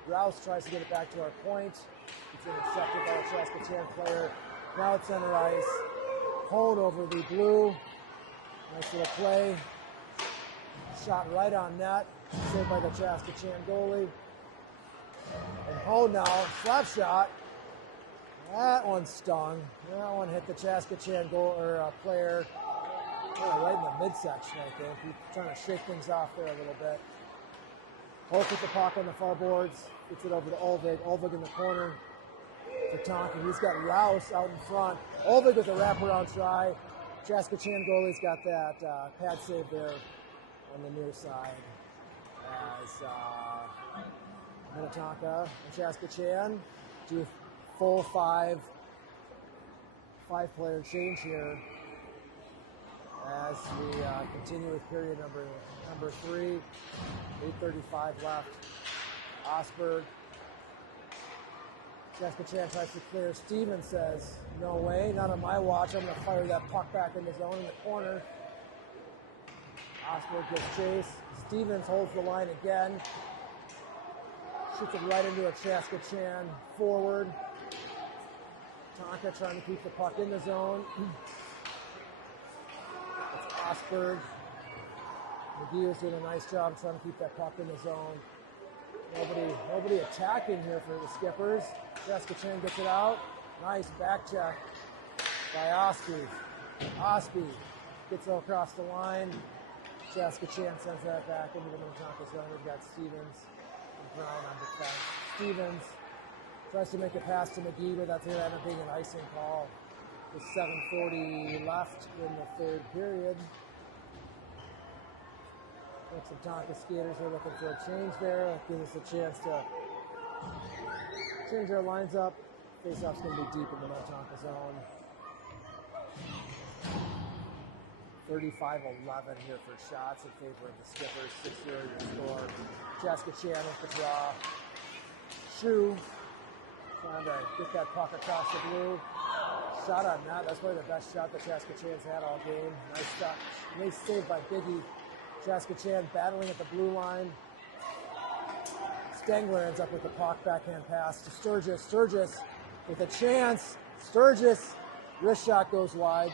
Rouse tries to get it back to our point. It's intercepted by a Chaska-Chan player. Now it's center ice. Hold over the blue. Nice little play. Shot right on net. Saved by the Chaska-Chan goalie. And Ho now, slap shot. That one stung. That one hit the Chaska-Chan player right in the midsection, I think. He's trying to shake things off there a little bit. Hope with the puck on the far boards. Gets it over to Olvig. Olvig in the corner for Tonkin. He's got Rouse out in front. Olvig with a wraparound try. Chaska-Chan goalie's got that pad save there on the near side. As Minnetonka and Chaska-Chan do full five-player change here as we continue with period number 3. 8:35 left. Osberg. Chaska-Chan tries to clear. Stevens says, no way, not on my watch. I'm going to fire that puck back in the zone in the corner. Osberg gets chase. Stevens holds the line again. Shoots it right into a Chaska-Chan forward. Tonka trying to keep the puck in the zone. It's Osberg. McGee was doing a nice job trying to keep that puck in the zone. Nobody attacking here for the Skippers. Chaska-Chan gets it out. Nice back check by Osby. Osby gets it across the line. Chaska-Chan sends that back into the Minnetonka zone. We've got Stevens and Brown on defense. Stevens tries to make a pass to McGee, but that's going to end up being an icing call. With 7:40 left in the third period. Looks some Tonka skaters are looking for a change there. That gives us a chance to change our lines up. Face-off's going to be deep in the Minnetonka zone. 35-11 here for shots in favor of the Skippers. 6-0 to score. Chaska-Chan with the draw. Shu trying to get that puck across the blue. Shot on that. That's probably the best shot that Chaska-Chan's had all game. Nice stop. Nice save by Biggie. Chaska-Chan battling at the blue line. Stengler ends up with the puck, backhand pass to Sturgis. Sturgis with a chance. Sturgis, wrist shot goes wide.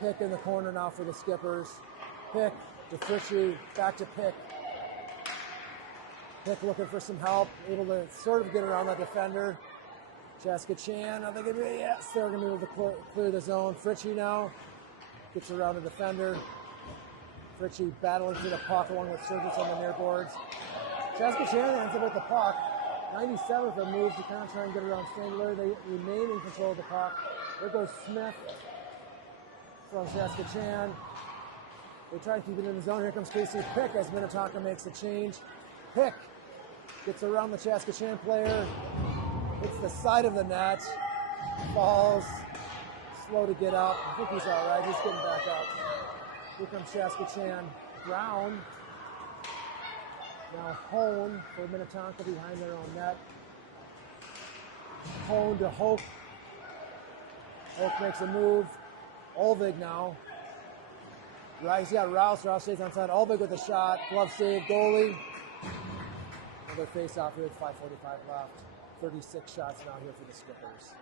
Pick in the corner now for the Skippers. Pick to Fritchie, back to Pick. Pick looking for some help, able to sort of get around that defender. Chaska-Chan, I think yes, they're going to be able to clear the zone. Fritchie now gets around the defender. Fritchie battling through the puck along with Sturgis on the near boards. Chaska-Chan ends up with the puck. 97th a move to kind of try and get around Stengler. They remain in control of the puck. There goes Smith from Chaska-Chan. They try to keep it in the zone. Here comes Casey Pick as Minnetonka makes a change. Pick gets around the Chaska-Chan player. Hits the side of the net. Falls. Slow to get up. I think he's all right. He's getting back up. Here comes Chaska-Chan. Brown. Now Hone for Minnetonka behind their own net. Hone to Hoke. Hoke makes a move. Olvig now. He's got Rouse. Rouse stays on side. Olvig with a shot. Glove save. Goalie. Another face-off here with 5:45 left. 36 shots now here for the Skippers.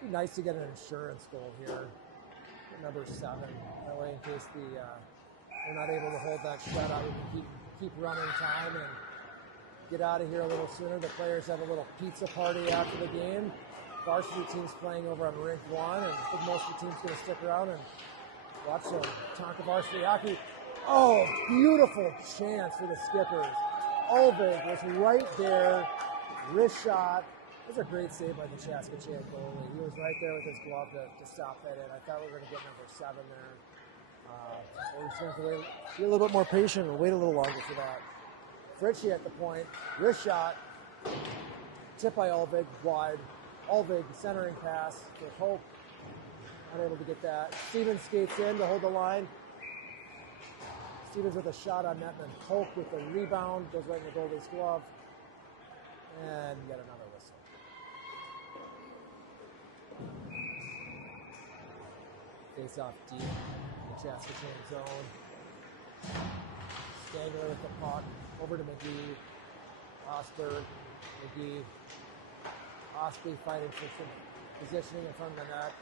Be nice to get an insurance goal here. Number 7. That way, in case they're not able to hold that shutout, we can keep running time and get out of here a little sooner. The players have a little pizza party after the game. Varsity team's playing over on Rink 1, and I think most of the team's going to stick around and watch some Tonka varsity hockey. Oh, beautiful chance for the Skippers. Olvig was right there, wrist shot. It was a great save by the Chaska-Chan goalie. He was right there with his glove to stop that in. I thought we were going to get number 7 there. We're just going to have to be a little bit more patient and wait a little longer for that. Fritchie at the point, wrist shot, tip by Olvig, wide. Olvig, centering pass for Hope. Not able to get that. Stevens skates in to hold the line. Stevens with a shot on net, and then Hope with a rebound, goes right in the goalie's glove. And yet another whistle. Face off deep in the Chaska-Chan zone. Stangler with the puck. Over to McGee. Osberg. McGee. Osby fighting for some positioning in front of the net.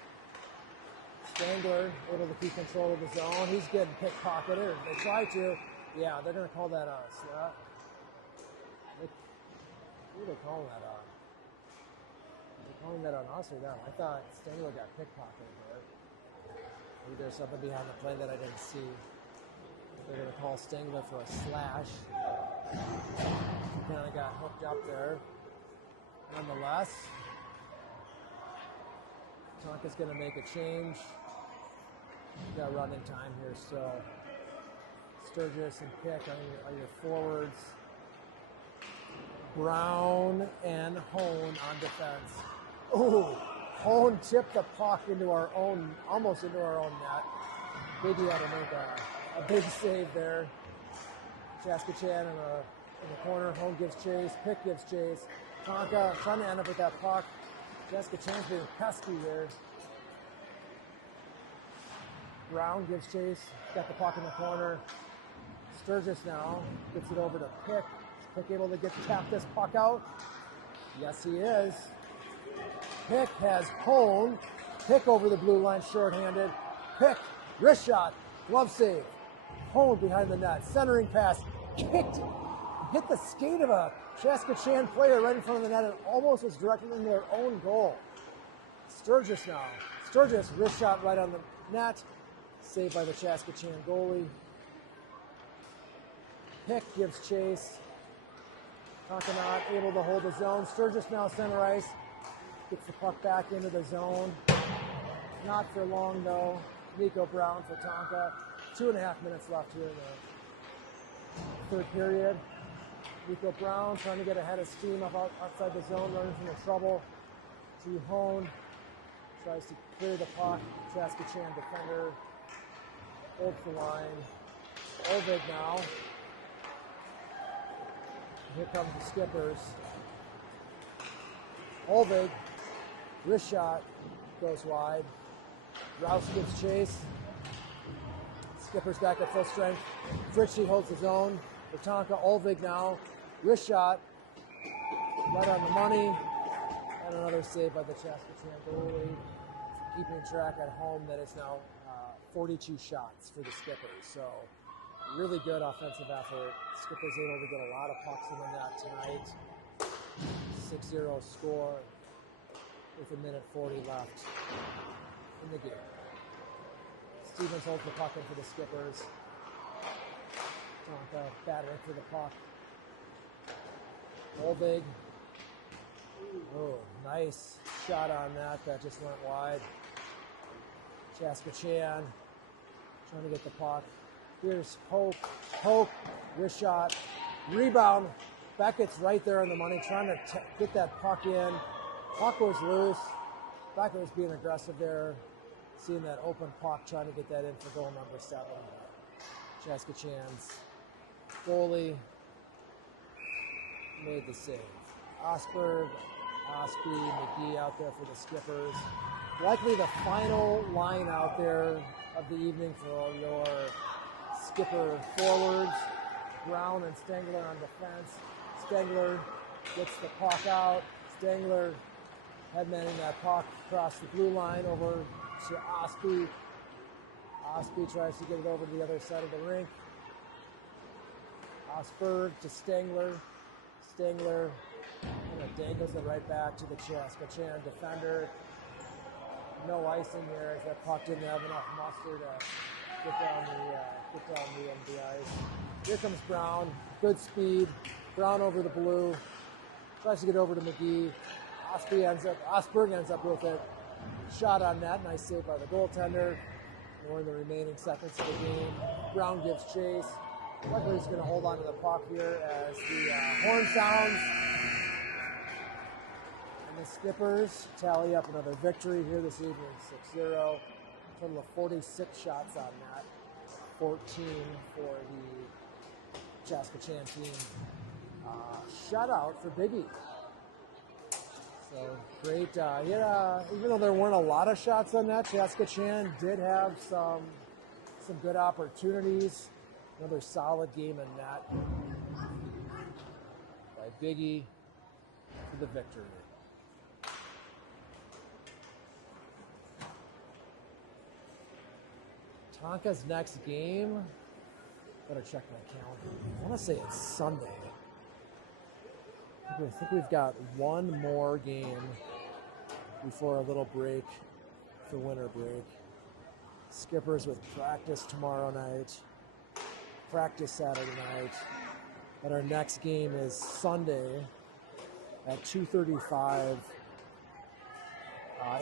Stangler able to keep control of the zone. He's getting pickpocketed. They try to. Yeah, they're going to call that us. Who are they calling that on? They're calling that on us or them? I thought Stangler got pickpocketed there. Maybe there's something behind the play that I didn't see. They're going to call Stangler for a slash. He kind of got hooked up there. Nonetheless, Tonka's going to make a change. We've got running time here still. Sturgis and Pick are your forwards. Brown and Hone on defense. Oh, Hone tipped the puck into our own, almost into our own net. Biggie had to make a big save there. Chaska-Chan in the corner. Hone gives chase. Pick gives chase. Tonka trying to end up with that puck. Chaska-Chan's being pesky here. Brown gives chase, got the puck in the corner. Sturgis now gets it over to Pick. Is Pick able to tap this puck out? Yes, he is. Pick has Cone. Pick over the blue line, shorthanded. Pick, wrist shot, glove save. Cone behind the net, centering pass, kicked, hit the skate of a Chaska-Chan player right in front of the net and almost was directed into their own goal. Sturgis now. Sturgis, wrist shot right on the net. Saved by the Chaska-Chan goalie. Pick gives chase. Tonka not able to hold the zone. Sturgis now center ice. Gets the puck back into the zone. Not for long though. Nico Brown for Tonka. 2.5 minutes left here in the third period. Nico Brown trying to get ahead of steam outside the zone, running from the trouble. To Hone. Tries to clear the puck. Chaska-Chan defender. Holds the line. Olvig now. Here comes the Skippers. Olvig. Wrist shot. Goes wide. Rouse gives chase. Skippers back at full strength. Fritchie holds his own. For Tonka, Olvig now. Wrist shot. Right on the money. And another save by the Chaska-Chan goalie. Keeping track at home that it's now 42 shots for the Skippers. So really good offensive effort. Skippers able to get a lot of pucks in the net tonight. 6-0 score with 1:40 left in the game. Stevens holds the puck in for the Skippers. Tonka battering for the puck. Olvig. Oh, nice shot on that. That just went wide. Chaska-Chan trying to get the puck. Here's Pope. Pope, wrist shot. Rebound. Beckett's right there on the money, trying to get that puck in. Puck goes loose. Beckett was being aggressive there. Seeing that open puck, trying to get that in for goal number 7. Chaska-Chan's goalie made the save. Osberg, Ospie, McGee out there for the Skippers. Likely the final line out there of the evening for your Skipper forwards. Brown and Stengler on defense. Stengler gets the puck out. Stengler headmanning that puck across the blue line over to Ospie. Ospie tries to get it over to the other side of the rink. Osberg to Stengler. Stengler dangles it right back to the Chaska-Chan defender. No icing here as that puck didn't have enough muster to get down the ice. Here comes Brown. Good speed. Brown over the blue. Tries to get over to McGee. Osberg ends up with it. Shot on net. Nice save by the goaltender. We're in the remaining seconds of the game. Brown gives chase. Luckily he's going to hold on to the puck here as the horn sounds. And the Skippers tally up another victory here this evening, 6-0. Total of 46 shots on net. 14 for the Chaska-Chan team. Shutout for Biggie. So great. Even though there weren't a lot of shots on net, Chaska-Chan did have some good opportunities. Another solid game in net by Biggie for the victory. Tonka's next game, better check my calendar. I want to say it's Sunday. I think we've got one more game before a little break for winter break. Skippers with practice tomorrow night, practice Saturday night, and our next game is Sunday at 2:35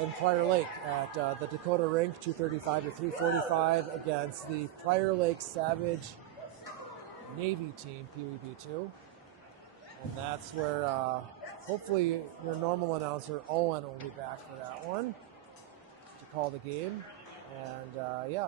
in Prior Lake at the Dakota Rink, 2:35 to 3:45 against the Prior Lake Savage Navy team, PWB2. And that's where hopefully your normal announcer, Owen, will be back for that one to call the game. And yeah.